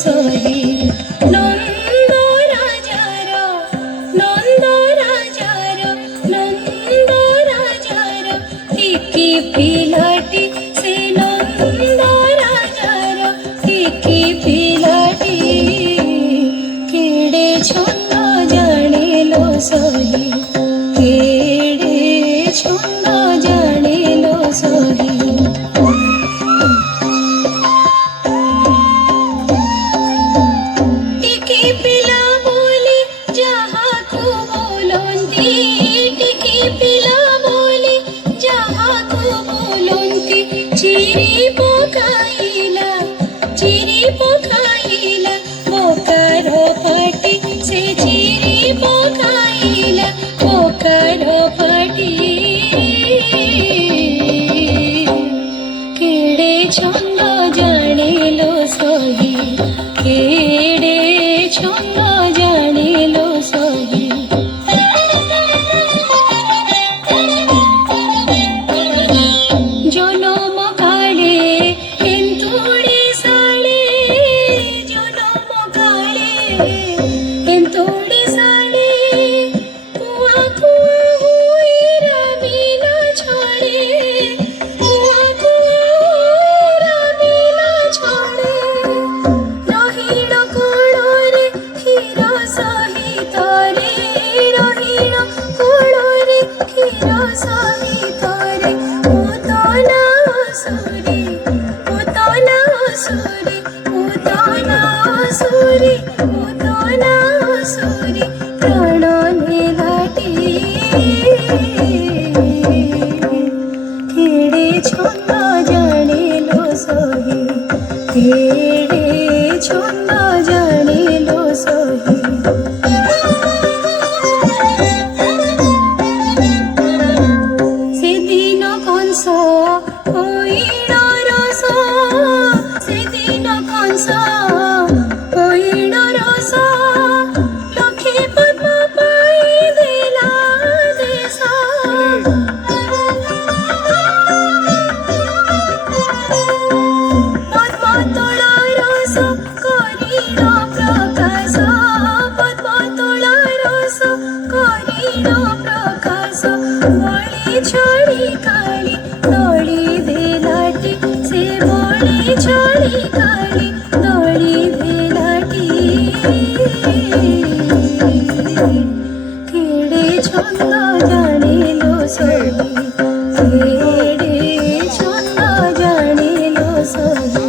সহি নন্দ রাজার নন্দ রাজার নন্দ রাজার টিকি পিলাটি সে নন্দ রাজার টিকি পিলাটি কেড়ে ছন্দ জানিল সহি কেড়ে ছন্দ জানিল সহি টিকি পিলা বলি যাহাকু বলন্তি টিকি পিলা বলি যাহাকু বলন্তি চিরি পকাইলা বোকার পাটি সে চিরি পকাইলা বোকার পাটি কেড়ে ছন্দ জানিল সহি কেড়ে ছন্দ জানিল সহি জনম কালে এন্তুড়ি সাড়ে জনম কালে এন্তুড়ি সাড়ে কুয়া কুয়া হুইরা মিলা ছড়ে কুয়া কুয়া হুইরা মিলা ছড়ে রহিণ কোড়রে ক্ষীর সহিতরে রহিণ কোড়রে ক্ষীর সহিতরে পুতনা অসুরে পুতনা অসুরে পুতনা অসুরে পুতনা অসুরে প্রাণ নেলাটি কেড়ে ছন্দ জানিল সহি কেড়ে ছন্দ জানিল সহি সেদিন কংস হইল রস সেদিন কংস হইল রস লক্ষ্মী পদ্ম পাই দিলা দেশ পদ্ম তোলা রস করিল প্রকাশ পদ্ম তোলা রস করিল প্রকাশ বলি ছড়ি কালি দড়ি দেলাটি সে বলি ছড়ি কালি দড়ি দেলাটি কেড়ে ছন্দ জানিল সহি কেড়ে ছন্দ জানিল সহি